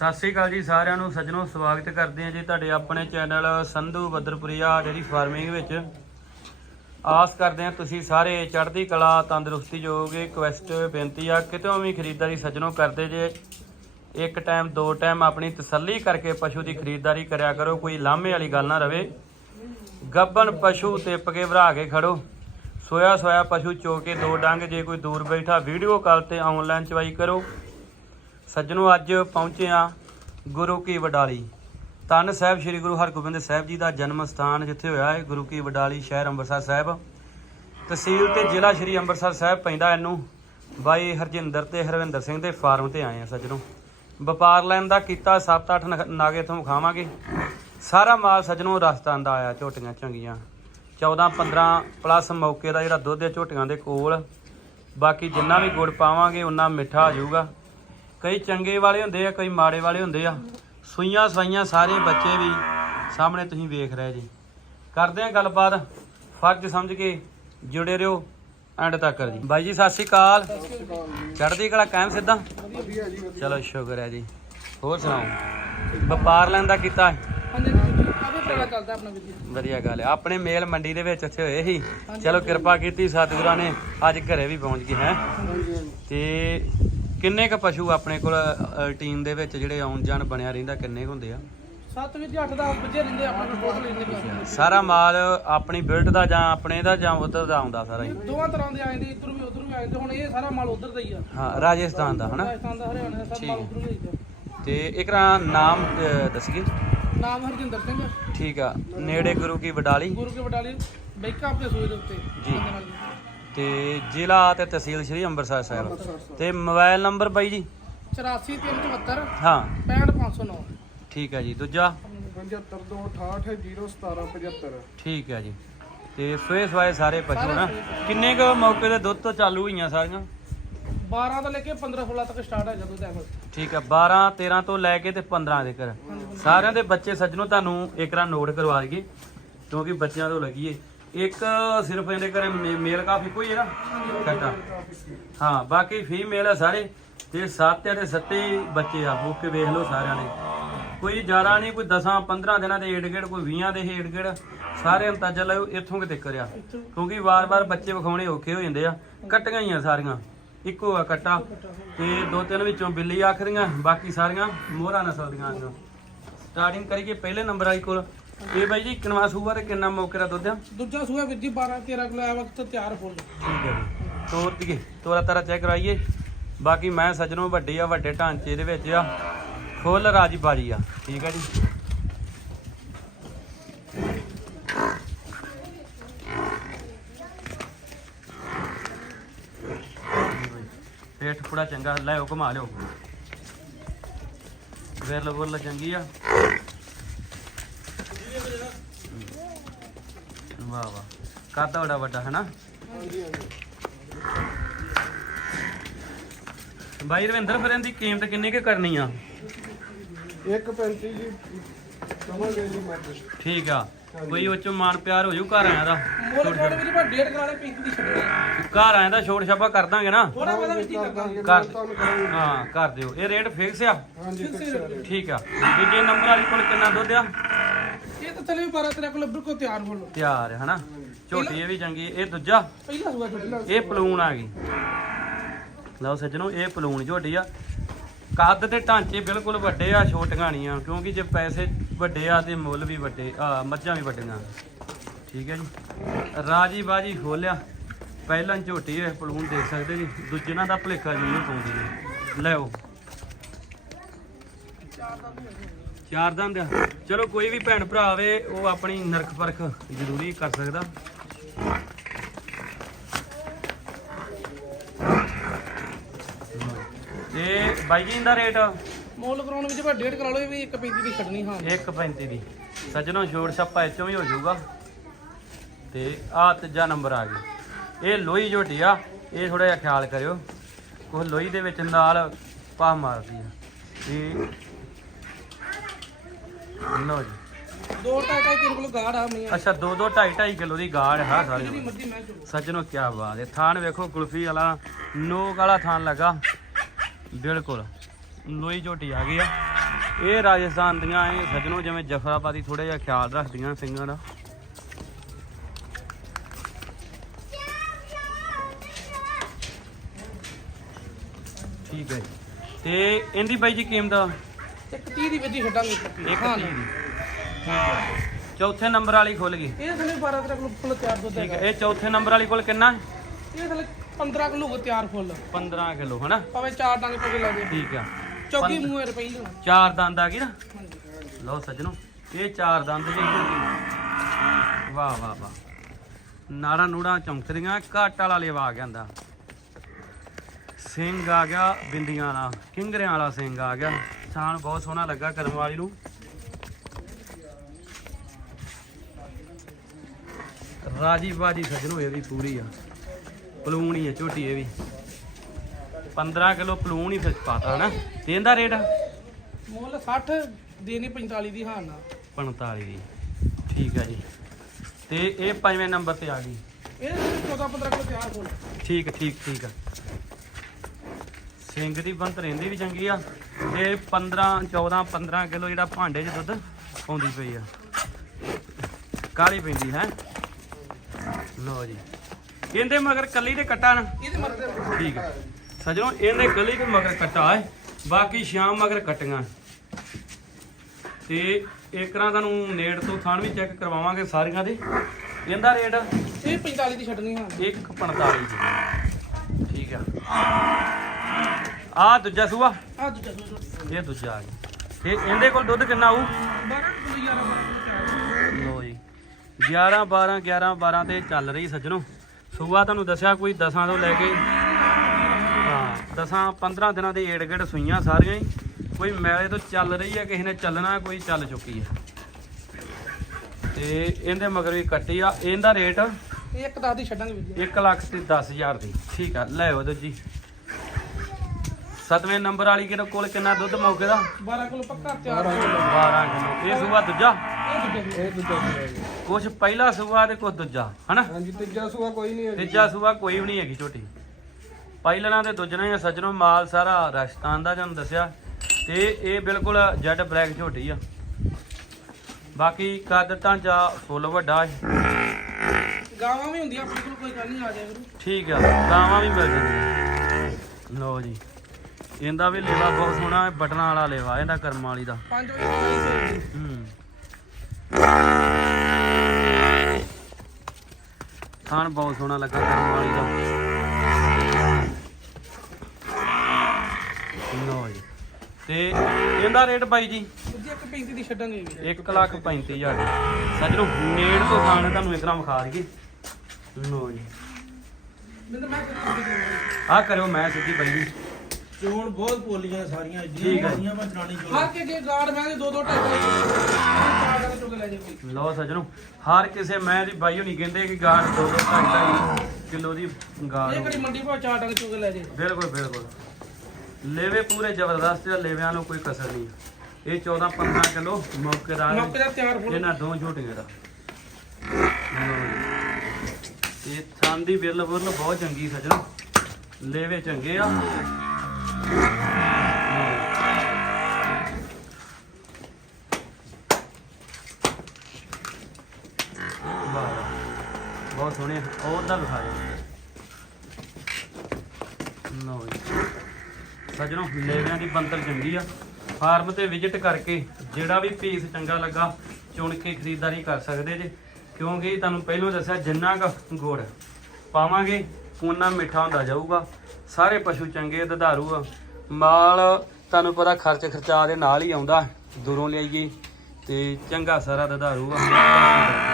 ਸਤਿ ਸ੍ਰੀ ਅਕਾਲ ਜੀ ਸਾਰਿਆਂ ਨੂੰ, ਸੱਜਣੋ, ਸਵਾਗਤ ਕਰਦੇ ਹਾਂ ਜੀ ਤੁਹਾਡੇ ਆਪਣੇ channel Sandhu Badarpuria dairy farming ਵਿੱਚ। ਆਸ ਕਰਦੇ ਹਾਂ ਤੁਸੀਂ ਸਾਰੇ ਚੜ੍ਹਦੀ ਕਲਾ, ਤੰਦਰੁਸਤੀ ਜੋਗੇ ਕੁਐਸਟ ਬੇਨਤੀ ਆ ਕਿਤੋਂ ਵੀ ਖਰੀਦਦਾਰੀ ਸੱਜਣੋ ਕਰਦੇ ਜੇ। ਇੱਕ ਟਾਈਮ ਦੋ ਟਾਈਮ ਆਪਣੀ ਤਸੱਲੀ ਕਰਕੇ ਪਸ਼ੂ ਦੀ ਖਰੀਦਦਾਰੀ ਕਰਿਆ ਕਰੋ, ਕੋਈ ਲਾਹਮੇ ਵਾਲੀ ਗੱਲ ਨਾ ਰਵੇ। ਗੱਬਨ ਪਸ਼ੂ ਤਿੱਪ ਕੇ ਭਰਾ ਕੇ ਖੜੋ। ਸੋਇਆ ਸੋਇਆ ਪਸ਼ੂ ਚੋ ਕੇ ਦੋ ਡੰਗ, ਜੇ ਕੋਈ ਦੂਰ ਬੈਠਾ ਵੀਡੀਓ ਕਾਲ ਤੇ ਆਨਲਾਈਨ ਚਵਾਈ ਕਰੋ। ਸੱਜਣੋ, ਅੱਜ ਪਹੁੰਚੇ ਆ ਗੁਰੂ ਕੀ ਵਡਾਲੀ। ਤਨ ਸਾਹਿਬ ਸ੍ਰੀ ਗੁਰੂ ਹਰਗੋਬਿੰਦ ਸਾਹਿਬ ਜੀ ਦਾ ਜਨਮ ਸਥਾਨ ਜਿੱਥੇ ਹੋਇਆ ਹੈ, ਗੁਰੂ ਕੀ ਵਡਾਲੀ ਸ਼ਹਿਰ ਅੰਮ੍ਰਿਤਸਰ ਸਾਹਿਬ। ਤਹਿਸੀਲ ਤੇ ਜ਼ਿਲ੍ਹਾ ਸ੍ਰੀ ਅੰਮ੍ਰਿਤਸਰ ਸਾਹਿਬ ਪੈਂਦਾ ਇਹਨੂੰ ਬਾਈ ਹਰਜਿੰਦਰ ਤੇ ਹਰਵਿੰਦਰ ਸਿੰਘ ਦੇ ਫਾਰਮ ਤੇ ਆਏ ਆ ਸੱਜਣੋ। ਵਪਾਰ ਲੈਣ ਦਾ ਕੀਤਾ 7-8 ਨਾਗੇ ਤੋਂ ਖਾਵਾਂਗੇ ਸਾਰਾ ਮਾਲ ਸੱਜਣੋ ਰਾਜਸਥਾਨ ਦਾ ਆਇਆ, ਝੋਟੀਆਂ ਚੰਗੀਆਂ। 14-15 ਪਲੱਸ ਮੌਕੇ ਦਾ ਜਿਹੜਾ ਦੁੱਧ ਹੈ ਝੋਟੀਆਂ ਦੇ ਕੋਲ। ਬਾਕੀ ਜਿੰਨਾ ਵੀ ਗੁੜ ਪਾਵਾਂਗੇ, ਉਨਾ ਮਿੱਠਾ ਆ ਜਾਊਗਾ। ਕਈ ਚੰਗੇ ਵਾਲੇ ਹੁੰਦੇ ਆ ਕਈ ਮਾੜੇ ਵਾਲੇ ਹੁੰਦੇ ਆ। ਸੂਈਆਂ ਸਵਾਈਆਂ ਸਾਰੇ ਬੱਚੇ ਵੀ ਸਾਹਮਣੇ ਤੁਸੀਂ ਵੇਖ ਰਹੇ ਜੀ। ਕਰਦੇ ਆ ਗੱਲਬਾਤ ਫਰਜ਼ ਸਮਝ ਕੇ ਜੁੜੇ ਰਹੋ ਐਂਡ ਤੱਕ ਜੀ। ਬਾਈ ਜੀ ਸਤਿ ਸ਼੍ਰੀ ਅਕਾਲ। ਚੜ੍ਹਦੀ ਕਲਾ ਕਾਇਮ ਸਿੱਧਾ? ਚਲੋ ਸ਼ੁਕਰ ਹੈ ਜੀ। ਹੋਰ ਸੁਣਾਓ? ਵਪਾਰ ਲੈਣ ਦਾ ਕੀਤਾ ਵਧੀਆ ਗੱਲ ਹੈ। ਆਪਣੇ ਮੇਲ ਮੰਡੀ ਦੇ ਵਿੱਚ ਇੱਥੇ ਹੋਏ ਸੀ। ਚਲੋ ਕਿਰਪਾ ਕੀਤੀ ਸਤਿਗੁਰਾਂ ਨੇ। ਅੱਜ ਘਰੇ ਵੀ ਪਹੁੰਚ ਗਏ ਹੈ। ਤੇ ਕਿੰਨੇ ਕ ਪਸ਼ੂ ਆਪਣੇ ਕੋਲ ਟੀਮ ਦੇ ਵਿੱਚ ਜਿਹੜੇ ਆਉਣ ਜਾਣ ਬਣਿਆ ਰਹਿੰਦਾ ਕਿੰਨੇ ਕੁ ਹੁੰਦੇ ਆ? 7 ਵੀਰ ਜੀ 8 10 ਵਜੇ ਰਹਿੰਦੇ ਆਪਣੇ ਕੋਲ ਟੋਟਲ ਇੰਨੇ ਕੁ। ਸਾਰਾ ਮਾਲ ਆਪਣੀ ਬਿਲਡ ਦਾ ਜਾਂ ਆਪਣੇ ਦਾ ਜਾਂ ਉਧਰ ਦਾ ਆਉਂਦਾ ਸਾਰਾ ਹੀ? ਦੋਵਾਂ ਤਰ੍ਹਾਂ ਦੇ ਆਏ ਨੇ ਇੱਧਰ ਵੀ ਉੱਧਰ ਵੀ ਆਏ ਨੇ ਹੁਣ ਇਹ ਸਾਰਾ ਮਾਲ ਉੱਧਰ ਦਾ ਹੀ ਆ। ਹਾਂ ਰਾਜਸਥਾਨ ਦਾ ਹਨਾ? ਰਾਜਸਥਾਨ ਦਾ ਹਰਿਆਣਾ ਦਾ ਸਭ ਮਾਲ ਠੀਕ। ਉੱਧਰੋਂ ਹੀ ਆ। ਤੇ ਇੱਕ ਰਾਂ ਨਾਮ ਦੱਸੀਏ? ਨਾਮ ਹਰਜਿੰਦਰ ਸਿੰਘ। ਠੀਕ ਆ। ਨੇੜੇ ਗੁਰੂ ਕੀ ਵਡਾਲੀ? ਗੁਰੂ ਕੇ ਬਟਾਲੀ ਬੈਕਾ ਆਪਣੇ ਸੂਏ ਦੇ ਉੱਤੇ। ਜੀ। ਤੇ ਜ਼ਿਲ੍ਹਾ ਤੇ ਤਹਿਸੀਲ ਸ੍ਰੀ ਅੰਮ੍ਰਿਤਸਰ ਸਾਹਿਬ। ਤੇ ਮੋਬਾਈਲ ਨੰਬਰ ਬਾਈ ਜੀ? 84 374 ਹਾਂ। 65509 ਠੀਕ ਹੈ ਜੀ ਦੂਜਾ? 7528 ਠੀਕ ਹੈ ਜੀ। ਤੇ ਸੋਏ ਸਵਾਏ ਸਾਰੇ ਪਸ਼ੂ ਨਾ। ਕਿੰਨੇ ਕੁ ਮੌਕੇ ਦੇ ਦੁੱਧ ਤੋਂ ਚਾਲੂ ਹੋਈਆਂ ਸਾਰੀਆਂ? 12 ਤੋਂ ਲੈ ਕੇ 15 16 ਤੱਕ ਸਟਾਰਟ ਹੈ ਜਦੋਂ ਤੱਕ ਠੀਕ ਹੈ 12 13 ਤੋਂ ਲੈ ਕੇ ਤੇ 15 ਦੇ ਕਰ ਸਾਰਿਆਂ ਦੇ ਬੱਚੇ ਸੱਜਣੋ ਤੁਹਾਨੂੰ ਇੱਕ ਰਾਂ ਨੋਟ ਕਰਵਾ ਦਈਏ ਕਿਉਂਕਿ ਬੱਚਿਆਂ ਤੋਂ ਲੱਗੀਏ। ਇੱਕ ਸਿਰਫ ਇਹਦੇ ਘਰੇ ਮੇ- ਮੇਲ ਕਾਫੀ ਕੋਈ ਹੈ ਨਾ? ਕੱਟਾ ਹਾਂ, ਬਾਕੀ ਫੀਮੇਲ ਆ ਸਾਰੇ ਤੇ ਸੱਤ ਆ ਤੇ ਸੱਤੇ ਹੀ ਬੱਚੇ ਆ। ਹੋ ਵੇਖ ਲਓ ਸਾਰਿਆਂ ਨੇ। ਕੋਈ ਜ਼ਿਆਦਾ ਨਹੀਂ, ਕੋਈ 10 15 ਦਿਨਾਂ ਦੇ ਏਡ ਗੇੜ ਕੋਈ 20 ਦੇ ਏਡ ਗੇੜ ਸਾਰੇ ਅੰਦਾਜ਼ਾ ਲਾਓ ਇੱਥੋਂ ਕਿਤੇ ਕਰਿਆ ਕਿਉਂਕਿ ਵਾਰ-ਵਾਰ ਬੱਚੇ ਵਿਖਾਉਣੇ ਔਖੇ ਹੋ ਜਾਂਦੇ ਆ। ਕੱਟੀਆਂ ਹੀ ਆ ਸਾਰੀਆਂ। ਇੱਕੋ ਆ ਕੱਟਾ ਤੇ ਦੋ ਤਿੰਨ ਵਿੱਚੋਂ ਬਿੱਲੀ ਆਖਰੀਆਂ, ਬਾਕੀ ਸਾਰੀਆਂ ਮੋਹਰਾ ਨਸਲ ਦੀਆਂ ਆ ਸਟਾਰਟਿੰਗ ਕਰੀਏ ਪਹਿਲੇ ਨੰਬਰ ਵਾਲੀ ਕੋਲ। ਇਹ ਬਾਈ ਜੀ ਕਿੰਨਵਾ ਸੂਆ ਤੇ ਕਿੰਨਾ ਮੌਕੇ ਦਾ ਦੁੱਧ ਆ? ਦੂਜਾ ਸੂਆ ਵੀਰ ਜੀ 12 13 ਕਿਲੋ ਆ ਵਕਤ ਤਿਆਰ ਫੁੱਲ। ਠੀਕ ਹੈ ਜੀ। ਤੋਰ ਦੀਏ ਤੋਰਾ ਤਾਰਾ ਚੈੱਕ ਕਰਾਈਏ। ਬਾਕੀ ਮੈਂ ਸੱਜਣੋਂ ਵੱਡੀ ਆ ਵੱਡੇ ਢਾਂਚੇ ਦੇ ਵਿੱਚ ਆ। ਫੁੱਲ ਰਾਜੀ ਬਾਜੀ ਆ ਠੀਕ ਹੈ ਜੀ। ਪੇਟ ਪੂੜਾ ਚੰਗਾ ਲੈ ਉਹ ਘੁਮਾ ਲਿਓ। ਵੇਰ ਲਗੋਰ ਚੰਗੀ ਆ। ਵਾਹ ਵਾਹ। ਕਾਤਾ ਬੜਾ ਵੱਡਾ ਹੈ ਨਾ ਬਾਈ ਰਵਿੰਦਰ ਫਿਰ ਇਹਦੀ ਕੀਮਤ ਕਿੰਨੀ ਕੁ ਕਰਨੀ ਆ? 135 ਜੀ। ਕਮਾਂਗੇ ਜੀ ਮੈਂ ਠੀਕ ਆ। ਕੋਈ ਉਹ ਚੋਂ ਮਾਨ ਪਿਆਰ ਹੋ ਜੂ ਘਰ ਆਇਆ ਦਾ। ਡੇਢ ਪਿੰਕ ਘਰ ਆਇਆ ਦਾ ਛੋੜ ਛਾਪਾ ਕਰ ਦਾਂਗੇ ਨਾ? ਥੋੜਾ ਬਹੁਤਾ ਵਿੱਚ ਹੀ ਕਰਦਾ ਕਰ ਹਾਂ ਕਰ ਦਿਓ। ਇਹ ਰੇਟ ਫਿਕਸ ਆ? ਹਾਂਜੀ ਠੀਕ ਆ। ਦੂਜੇ ਨੰਬਰ ਵਾਲੀ ਕੋਲ ਕਿੰਨਾ ਦੁੱਧ ਆ? ਇਹ ਤਾਂ ਥਲੇ ਵੀ 12 13 ਕਿਲੋ ਬਿਲਕੁਲ ਤਿਆਰ ਫੁੱਲ ਤਿਆਰ ਹੈ ਹਨਾ? ਝੋਟੀ ਇਹ ਵੀ ਚੰਗੀ ਇਹ ਦੂਜਾ? ਪਹਿਲਾ ਸੂਆ ਛੱਡਣਾ ਇਹ ਪਲੂਣ ਆ ਗਈ। ਲਓ ਸੱਜਣੋ ਇਹ ਪਲੂਣ ਝੋਟੀ ਆ। ਕੱਦ ਤੇ ਢਾਂਚੇ ਬਿਲਕੁਲ ਵੱਡੇ ਆ ਛੋਟੀਆਂ ਨਹੀਂ ਆ ਕਿਉਂਕਿ ਜੇ ਪੈਸੇ ਵੱਡੇ ਆ ਤੇ ਮੁੱਲ ਵੀ ਵੱਡੇ ਆ ਮੱਝਾਂ ਵੀ ਵੱਡੀਆਂ। ਠੀਕ ਹੈ ਜੀ। ਰਾਜੀ ਬਾਜੀ ਖੋਲਿਆ। ਪਹਿਲਾਂ ਝੋਟੀ ਇਹ ਪਲੂਣ ਦੇਖ ਸਕਦੇ ਜੀ। ਦੂਜੇ ਨਾਲ ਦਾ ਭਲੇਖਾ ਜੀ ਨਹੀਂ ਪਾਉਂਦੀ ਲੈਓ ਚਾਰ ਦੰਦ ਆ। ਚਲੋ ਕੋਈ ਵੀ ਭੈਣ ਭਰਾ ਆਵੇ ਉਹ ਆਪਣੀ ਨਰਕ ਪਰਖ ਜ਼ਰੂਰੀ ਕਰ ਸਕਦਾ। ਇਹ ਬਾਈ ਜੀ ਦਾ ਰੇਟ? ਮੁੱਲ ਕਰਾਉਣ ਵਿੱਚ ਮੈਂ ਡੇਢ ਕਰਾ ਲਓ ਵੀ 1.35 ਦੀ ਛੱਡਣੀ ਹਾਂ। 1.35 ਦੀ। ਸੱਜਣੋ ਛੋੜ ਛੱਪਾ ਇੱਥੋਂ ਵੀ ਹੋ ਜਾਊਗਾ। ਤੇ ਆ ਤੀਜਾ ਨੰਬਰ ਆ ਗਿਆ। ਇਹ ਲੋਹੀ ਝੋਟੀ ਆ ਇਹ ਥੋੜਾ ਜਿਹਾ ਖਿਆਲ ਕਰਿਓ। ਉਹ ਲੋਹੀ ਦੇ ਵਿੱਚ ਨਾਲ ਪਾਹ ਮਾਰਦੀ ਆ। ਇਹ ਲਓ ਜੀ ਦੋ ਢਾਈ ਢਾਈ ਤਿੰਨ ਕਿਲੋ ਗਾੜ ਆ ਮੀਆਂ ਅੱਛਾ 2 2 2.5 2.5 ਕਿਲੋ ਦੀ ਗਾੜ ਹੈ ਸਾਰੇ ਜਿਹੜੀ ਮਰਜ਼ੀ ਮੈਂ ਚਲੋ ਸੱਜਣੋ ਕੀ ਬਾਤ ਹੈ। ਥਾਨ ਵੇਖੋ ਕੁਲਫੀ ਵਾਲਾ ਨੋਕ ਵਾਲਾ ਥਾਨ ਲੱਗਾ। ਬਿਲਕੁਲ। ਲੋਈ ਝੋਟੀ ਆ ਗਈ ਆ। ਇਹ ਰਾਜਸਥਾਨ ਦੀਆਂ ਇਹ ਸੱਜਣੋ ਜਿਵੇਂ ਜਫਰਾਬਾਦੀ ਥੋੜਾ ਜਿਹਾ ਖਿਆਲ ਰੱਖਦੀਆਂ ਸਿੰਘਾਂ ਦਾ। ਠੀਕ ਹੈ। ਤੇ ਇਹਦੀ ਬਾਈ ਜੀ ਕੀਮਤ? ਇੱਕ 30 ਦੀ ਵਿੱਚ ਛੱਡਾਂਗੇ। ਇੱਕ ਹਾਂ। ਤੀਹ ਦੀ। ਠੀਕ ਹੈ ਚੌਥੇ ਨੰਬਰ ਵਾਲੀ ਖੁੱਲ ਗਈ। ਇਹ ਥਲੇ 12 13 ਕਿਲੋ ਫੁੱਲ ਤਿਆਰ ਦੁੱਧ ਠੀਕ ਹੈਗਾ ਇਹ ਚੌਥੇ ਨੰਬਰ ਵਾਲੀ ਕੋਲ ਕਿੰਨਾ? ਇਹ ਥਲੇ 15 ਕਿਲੋ ਹੋ ਤਿਆਰ ਫੁੱਲ। 15 ਕਿਲੋ ਹਨਾ? ਭਾਵੇਂ ਚਾਰ ਡੰਗ ਪਾ ਕੇ ਲਾ ਦੇ ਠੀਕ ਆ। ਚੌਕੀ ਮੂੰਹ ਰੁਪਈ ਨੂੰ ਚਾਰ ਦੰਦ ਆ ਗਈ ਨਾ? ਲਓ ਸੱਜਣੋ ਇਹ ਚਾਰ ਦੰਦ ਜੀ। ਵਾਹ ਵਾਹ ਵਾਹ। ਨਾੜਾ ਨੂੜਾ ਚਮਕਦੀਆਂ ਘਾਟ ਵਾਲਾ ਲੇਵਾ ਆ ਗਿਆ ਹੁੰਦਾ ਸਿੰਘ ਆ ਗਿਆ ਬਿੰਦੀਆਂ ਵਾਲਾ ਕਿੰਗਰਿਆਂ ਵਾਲਾ ਸਿੰਘ ਆ ਗਿਆ। ਥਾਣ ਬਹੁਤ ਸੋਹਣਾ ਲੱਗਾ ਕਰਮ ਵਾਲੀ ਨੂੰ। ਰਾਜੀ ਬਾਜੀ ਸੱਜਣੋ ਇਹ ਵੀ ਪੂਰੀ ਆ। ਪਲੂਣ ਹੀ ਆ ਝੋਟੀ ਇਹ ਵੀ। 15 ਕਿਲੋ ਪਲੂਣ ਹੀ ਫਿਰ ਪਾਤਾ ਹਨਾ? ਤੇ ਇਹਦਾ ਰੇਟ? ਮੁੱਲ 60 ਦੇਣੀ 45 ਦੀ ਹਾਂ ਨਾ 45 ਦੀ। ਠੀਕ ਹੈ ਜੀ। ਤੇ ਇਹ ਪੰਜਵੇਂ ਨੰਬਰ ਤੇ ਆ ਗਈ। ਇਹ 14 15 ਕਿਲੋ ਤਿਆਰ ਫੁੱਲ ਠੀਕ ਠੀਕ ਠੀਕ ਆ। ਸਿੰਘ ਦੀ ਬੰਤ ਰਹਿੰਦੀ ਵੀ ਚੰਗੀ ਆ। ਤੇ 15 14 15 ਕਿਲੋ ਜਿਹੜਾ ਭਾਂਡੇ 'ਚ ਦੁੱਧ ਆਉਂਦੀ ਪਈ ਆ। ਕਾਲੀ ਪੈਂਦੀ ਹੈ? ਲੋ ਜੀ। ਇਹਦੇ ਮਗਰ ਕੱਲੀ ਦੇ ਕੱਟਾ ਨਾ। ਠੀਕ ਹੈ ਸਜਣੋ ਇਹਦੇ ਗਲੀ ਦੇ ਮਗਰ ਕੱਟਾ ਹੈ ਬਾਕੀ ਸ਼ਾਮ ਮਗਰ ਕਟੀਆਂ। ਤੇ ਏਕਰਾਂ ਤੁਹਾਨੂੰ ਨੇੜ ਤੋਂ ਥਾਣ ਵੀ ਚੈੱਕ ਕਰਵਾਵਾਂਗੇ ਸਾਰੀਆਂ ਦੇ। ਇਹਦਾ ਰੇਟ? ਇਹ 45 ਦੀ ਛੱਡਣੀ ਹਾਂ 145 ਜੀ ਠੀਕ ਆ। ਆ ਦੂਜਾ ਸੂਆ? ਆ ਦੂਜਾ ਦੁੱਧ ਇਹ ਦੂਜਾ ਆ ਗਿਆ। ਤੇ ਇਹਦੇ ਕੋਲ ਦੁੱਧ ਕਿੰਨਾ ਆਊ? 12 ਕਿਲੋ 11 12 ਕਿਲੋ ਤਿਆਰ ਲੋ ਜੀ। 11 12 11 12 ਤੇ ਚੱਲ ਰਹੀ ਸੱਜਣੋ। ਸੂਆ ਤੁਹਾਨੂੰ ਦੱਸਿਆ ਕੋਈ 10 ਤੋਂ ਲੈ ਕੇ ਹਾਂ 10 15 ਦਿਨਾਂ ਦੇ ਏੜ ਗੇੜ ਸੂਈਆਂ ਸਾਰੀਆਂ ਹੀ। ਕੋਈ ਮੈਲੇ ਤੋਂ ਚੱਲ ਰਹੀ ਹੈ ਕਿਸੇ ਨੇ ਚੱਲਣਾ ਕੋਈ ਚੱਲ ਚੁੱਕੀ ਹੈ। ਤੇ ਇਹਦੇ ਮਗਰ ਵੀ ਕੱਟੀ ਆ। ਇਹਦਾ ਰੇਟ ਇੱਕ ਦਸ ਦੀ ਛੱਡਾਂਗੇ ਵੀਰ ਜੀ। 1 ਲੱਖ ਤੇ 10000 ਦੀ। ਠੀਕ ਆ ਲੈ ਆਓ ਜੀ ਸਤਵੇਂ ਨੰਬਰ ਵਾਲੀ ਕਿਹਦੇ ਕੋਲ ਕਿੰਨਾ ਦੁੱਧ ਮੌਕੇ ਦਾ? 12 ਕਿਲੋ ਪੱਕਾ ਤਿਆਰ ਫੁੱਲ 12 ਕਿਲੋ। ਇਹ ਸੂਆ ਦੂਜਾ? ਇਹ ਦੂਜਾ ਵੀਰ। ਇਹ ਦੂਜਾ ਸੂਆ ਜੀ। ਕੁਛ ਪਹਿਲਾ ਸੂਆ ਤੇ ਕੁਛ ਦੂਜਾ ਹਨਾ? ਹਾਂਜੀ ਤੀਜਾ ਸੂਆ ਕੋਈ ਨਹੀਂ ਹੈ ਤੀਜਾ ਸੂਆ ਕੋਈ ਵੀ ਨਹੀਂ ਹੈਗੀ ਝੋਟੀ ਪਹਿਲਣਾ ਤੇ ਦੂਜਣਾ ਹੀ ਸੱਜਣੋ ਮਾਲ ਸਾਰਾ ਰਾਜਸਥਾਨ ਦਾ ਤੁਹਾਨੂੰ ਦੱਸਿਆ। ਤੇ ਇਹ ਬਿਲਕੁਲ ਜੈਡ ਬਲੈਕ ਝੋਟੀ ਆ। ਬਾਕੀ ਕੱਦ ਢਾਂਚਾ ਫੁੱਲ ਵੱਡਾ ਹੈ। ਗਾਵਾਂ ਵੀ ਹੁੰਦੀਆਂ ਆਪਣੇ ਕੋਲ ਕੋਈ ਗੱਲ ਨਹੀਂ ਆ ਜਾਏ ਵੀਰ ਠੀਕ ਆ ਗਾਵਾਂ ਵੀ ਮਿਲ ਜਾਂਦੀਆਂ। ਲਓ ਜੀ। ਇਹਦਾ ਵੀ ਲੇਵਾ ਬਹੁਤ ਸੋਹਣਾ ਹੈ ਬਟਨਾਂ ਵਾਲਾ ਲੇਵਾ ਇਹਦਾ ਕਰਮ ਵਾਲੀ ਦਾ। 5 ਵਜੇ ਆਈ ਸੀ। ਹੂੰ। ਖਾਣ ਬਹੁਤ ਸੋਹਣਾ ਲੱਗਾ ਕਰਮ ਵਾਲੀ ਦਾ। ਜੀ। ਤੇ ਇਹਦਾ ਰੇਟ ਬਾਈ ਜੀ? ਦੂਜੀ ਇੱਕ 35 ਦੀ ਛੱਡਾਂਗੇ ਵੀਰ 1 ਲੱਖ 35000 ਸੱਜਣੋ ਨੇੜ ਤੋਂ ਖਾਣ ਤੁਹਾਨੂੰ ਇਸ ਤਰ੍ਹਾਂ ਵਿਖਾ ਦਈਏ। ਲਓ ਜੀ। ਆ ਕਰਿਓ ਮੈਂ ਸਿੱਧੀ ਬਾਈ ਜੀ ਚੋਣ ਬਹੁਤ ਪੋਲੀਆਂ ਸਾਰੀਆਂ ਠੀਕ ਹੈ। ਮੈਂ ਚਰਾਣੀ ਹਰ ਕੇ ਕੇ ਗਾਰਡ ਮੈਂ ਦੋ ਦੋ ਚਾਰ ਚੁੱਕ ਲੈ ਜੇ। ਕੋਈ ਲਓ ਸੱਜਣੋ ਹਰ ਕਿਸੇ ਮੈਂ ਦੀ ਬਾਈ ਹੋਣੀ ਕਹਿੰਦੇ ਕਿ ਗਾਂ ਦੋ ਦੋ ਢਾਈ ਢਾਈ ਕਿਲੋ ਦੀ ਗਾਂ ਇਹ ਕੜੀ ਮੰਡੀ ਭਾਅ ਚਾਰ ਚੁੱਕ ਲੈ ਜੇ ਬਿਲਕੁਲ ਬਿਲਕੁਲ। ਲੇਵੇ ਪੂਰੇ ਜ਼ਬਰਦਸਤ ਆ ਲੇਵਿਆਂ ਨੂੰ ਕੋਈ ਕਸਰ ਨਹੀਂ ਇਹ 14 15 ਕਿਲੋ ਮੌਕੇ ਦਾ ਮੌਕੇ ਦਾ ਤਿਆਰ ਫੁੱਲ। ਇਹਨਾਂ ਦੋ ਝੋਟੀਆਂ ਦਾ। ਇਹ ਥਾਂ ਦੀ ਬਿਰਲ ਬੁਰਲ ਬਹੁਤ ਚੰਗੀ ਸੱਜਣੋ। ਲੇਵੇ ਚੰਗੇ ਆ। ਸੋਹਣੇ ਆ। ਉਹ ਦਾ ਵਿਖਾ ਦਿਓ। ਲਓ ਜੀ। ਸੱਜਣੋ, ਲੇਵਿਆਂ ਦੀ ਬੰਤਰ ਚੰਗੀ ਆ। ਫਾਰਮ ਤੇ ਵਿਜ਼ਿਟ ਕਰਕੇ ਜਿਹੜਾ ਵੀ ਪੀਸ ਚੰਗਾ ਲੱਗਾ, ਚੁਣ ਕੇ ਖਰੀਦਦਾਰੀ ਕਰ ਸਕਦੇ ਜੇ। ਕਿਉਂਕਿ ਤੁਹਾਨੂੰ ਪਹਿਲਾਂ ਦੱਸਿਆ, ਜਿੰਨਾ ਕੁ ਗੁੜ ਪਾਵਾਂਗੇ ਉਨਾ ਮਿੱਠਾ ਹੁੰਦਾ ਜਾਊਗਾ। ਸਾਰੇ ਪਸ਼ੂ ਚੰਗੇ ਦੁਧਾਰੂ ਆ। ਮਾਲ ਤੁਹਾਨੂੰ ਪਤਾ ਖਰਚ ਖਰਚਾ ਦੇ ਨਾਲ ਹੀ ਆਉਂਦਾ, ਦੂਰੋਂ ਲਿਆਈਏ ਤੇ ਚੰਗਾ ਸਾਰਾ ਦੁਧਾਰੂ ਆ।